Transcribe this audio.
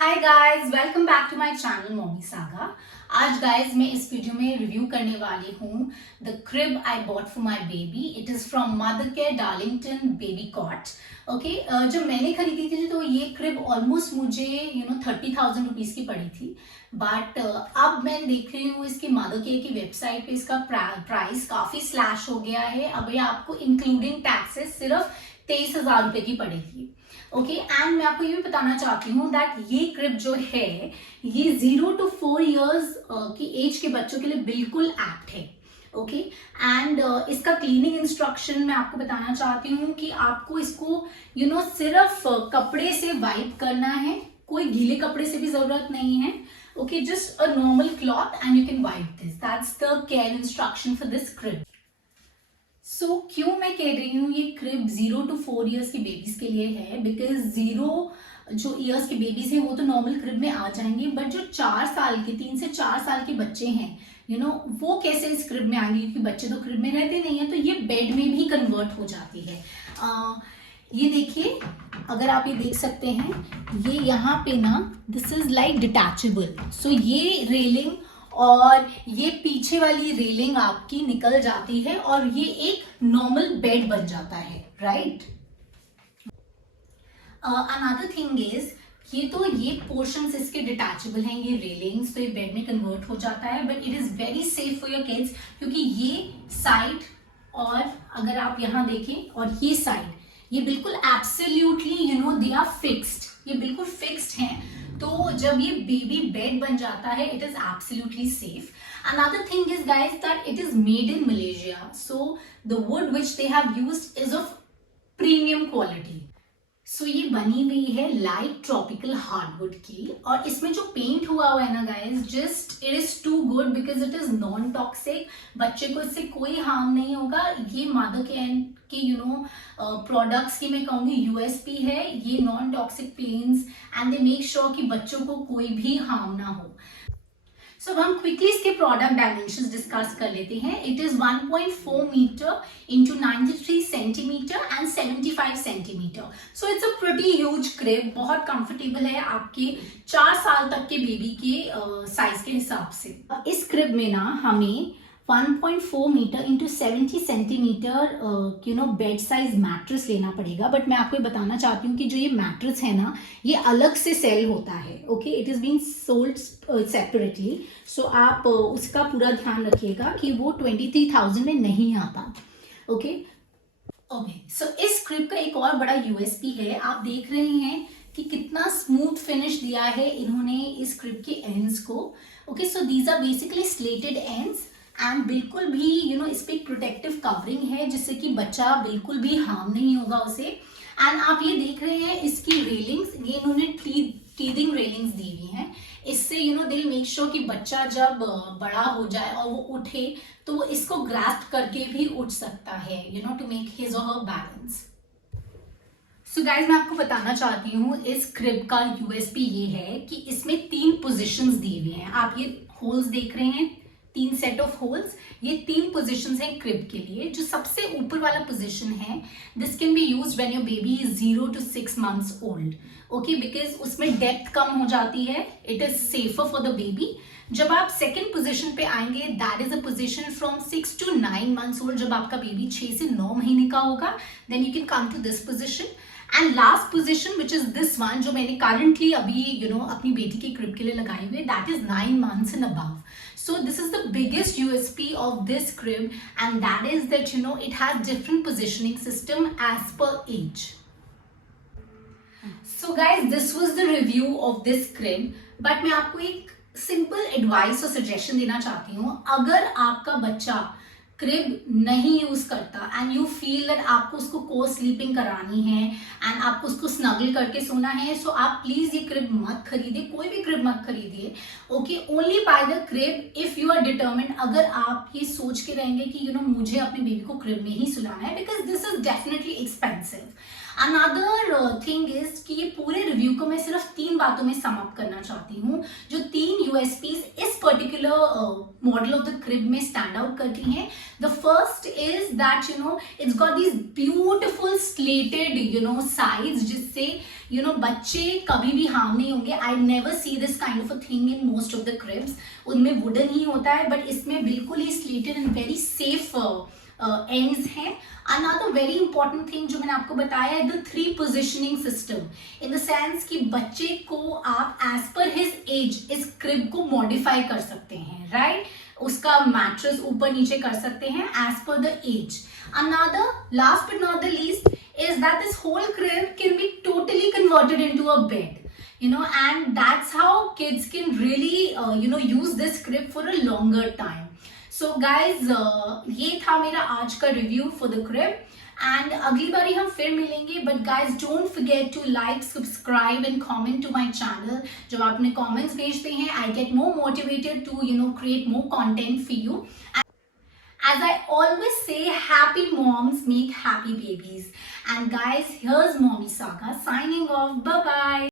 Hi guys, welcome back to my channel mommy saga. आज guys मैं इस video में रिव्यू करने वाली हूँ the crib I bought for my baby. It is from Mothercare Darlington baby cot. Okay, जब मैंने खरीदी थी तो ये क्रिब ऑलमोस्ट मुझे 30,000 रुपीज की पड़ी थी। बट अब मैं देख रही हूँ इसकी मदर केयर की वेबसाइट पे इसका प्राइस काफी स्लैश हो गया है। अब ये आपको इंक्लूडिंग टैक्सेस सिर्फ 23,000 रुपए की पड़ेगी। ओके, एंड मैं आपको ये भी बताना चाहती हूँ दैट ये क्रिब जो है ये 0 to 4 years की एज के बच्चों के लिए बिल्कुल एप्ट है। ओके, एंड इसका क्लीनिंग इंस्ट्रक्शन मैं आपको बताना चाहती हूँ कि आपको इसको सिर्फ कपड़े से वाइप करना है, कोई गीले कपड़े से भी जरूरत नहीं है। Okay, just a normal cloth and you can wipe this. That's the care instruction for this crib. क्यों मैं कह रही हूँ ये क्रिब 0 to 4 years की बेबीज के लिए है, बिकॉज 0 जो ईयर्स के बेबीज हैं वो तो नॉर्मल क्रिब में आ जाएंगे, बट जो 4 साल के 3 से 4 साल के बच्चे हैं वो कैसे इस क्रिब में आएंगे, क्योंकि बच्चे तो क्रिब में रहते नहीं है, तो ये बेड में भी कन्वर्ट हो जाती है। ये देखिए, अगर आप ये देख सकते हैं, ये यहाँ पे ना दिस इज लाइक डिटैचेबल। सो ये रेलिंग और ये पीछे वाली रेलिंग आपकी निकल जाती है और ये एक नॉर्मल बेड बन जाता है, राइट। अनदर थिंग इज ये पोर्शंस इसके डिटैचेबल हैं, ये रेलिंग्स, तो ये बेड में कन्वर्ट हो जाता है। But it is very safe for your kids, क्योंकि ये साइड और अगर आप यहाँ देखें और ये साइड, ये बिल्कुल एब्सोल्युटली दे आर फिक्स्ड, ये बिल्कुल फिक्स्ड हैं। तो जब ये बेबी बेड बन जाता है it is absolutely safe. Another thing is guys that it is made in Malaysia, so the wood which they have used is of premium quality. So ये बनी हुई है लाइट ट्रॉपिकल हार्डवुड की, और इसमें जो पेंट हुआ है ना guys, just it is too good because it is non toxic. बच्चे को इससे कोई हार्म नहीं होगा। ये मदर केयर के प्रोडक्ट्स की मैं कहूँगी यूएसपी है, ये non toxic paints and they make sure कि बच्चों को कोई भी हार्म ना हो। सो हम क्विकली इसके प्रोडक्ट डायमेंशंस डिस्कस कर लेते हैं। It is 1.4 metre into 93 centimetre and 75 centimetre. So it's a pretty huge crib, बहुत कंफर्टेबल है आपके 4 साल तक के बेबी के साइज के हिसाब से। इस क्रिब में ना हमें 1.4 metre into 70 centimetre bed size mattress लेना पड़ेगा। बट मैं आपको बताना चाहती हूँ कि जो ये मैट्रेस है ना, ये अलग से सेल होता है। Okay, it is been sold separately. So आप उसका पूरा ध्यान रखिएगा कि वो 23,000 में नहीं आता। ओके ओके, सो इस क्रिब का एक और बड़ा यूएसपी है, आप देख रहे हैं कि कितना स्मूथ फिनिश दिया है इन्होंने इस क्रिब के एंड्स को। Okay, so these are basically slatted ends and बिल्कुल भी इस पे प्रोटेक्टिव कवरिंग है, जिससे कि बच्चा बिल्कुल भी हार्म नहीं होगा उसे। एंड आप ये देख रहे हैं इसकी रेलिंग्स, ये इन्होंने टीदिंग रेलिंग्स दी हुई हैं। इससे दिल मेक श्योर कि बच्चा जब बड़ा हो जाए और वो उठे तो वो इसको ग्रास्प करके भी उठ सकता है, टू मेक हिज और हर बैलेंस। सो गाइज, मैं आपको बताना चाहती हूँ इस क्रिब का यूएसपी ये है कि इसमें 3 पोजिशंस दी हुई हैं। आप ये होल्स देख रहे हैं, 3 सेट ऑफ होल्स, ये 3 पोजिशंस हैं क्रिब के लिए। जो सबसे ऊपर वाला पोजिशन है, this can be used when your baby is 0 to 6 months old. Okay, because उसमें डेप्थ कम हो जाती है, इट इज सेफर फॉर द बेबी। जब आप सेकेंड पोजिशन पे आएंगे, that is a position from 6 to 9 months old. जब आपका बेबी 6 से 9 महीने का होगा, then you can come to this position. And last position which is this one, जो मैंने करंटली अभी अपनी बेटी के क्रिब के लिए लगाई हुई है, that is 9 months and above. So this is the biggest USP of this crib, and that is that it has different positioning system as per age. So guys, this was the review of this crib, but मैं आपको एक simple advice और suggestion देना चाहती हूँ। अगर आपका बच्चा क्रिब नहीं यूज करता एंड यू फील दैट आपको उसको को स्लीपिंग करानी है एंड आपको उसको स्नगल करके सोना है, सो आप प्लीज ये क्रिब मत खरीदिए, कोई भी क्रिब मत खरीदिए। Okay, only buy the crib if you are determined. अगर आप ये सोच के रहेंगे कि मुझे अपने बेबी को क्रिब में ही सुलाना है, because this is definitely expensive. Another thing is कि ये पूरे रिव्यू को मैं सिर्फ 3 बातों में सम अप करना चाहती हूँ। जो 3 यूएसपीज इस particular model of the crib में स्टैंड आउट करती हैं. The first is that it's got these beautiful slatted sides, जिससे बच्चे कभी भी हार्म नहीं होंगे. I never see this kind of a thing in most of the cribs. उनमें वुडन ही होता है, बट इसमें बिल्कुल ही slatted and very safe ends हैं. अनदर वेरी इंपॉर्टेंट थिंग जो मैंने आपको बताया है, the 3 positioning system, in the sense कि बच्चे को आप एज पर हिज एज इस क्रिब को मॉडिफाई कर सकते हैं, राइट? उसका मैट्रेस ऊपर नीचे कर सकते हैं एज पर the edge. Another, last but not the least, is that this whole crib can be totally converted into a bed, and that's how kids can really, use this crib for a longer time. So guys, ये था मेरा आज का review for the crib, and अगली बारी हम फिर मिलेंगे. But guys don't forget to like, subscribe and comment to my channel. जब आप अपने कमेंट्स भेजते हैं, I get more motivated to create more content for you. As I always say, happy moms make happy babies. And guys, here's Mommy Saga signing off. Bye bye.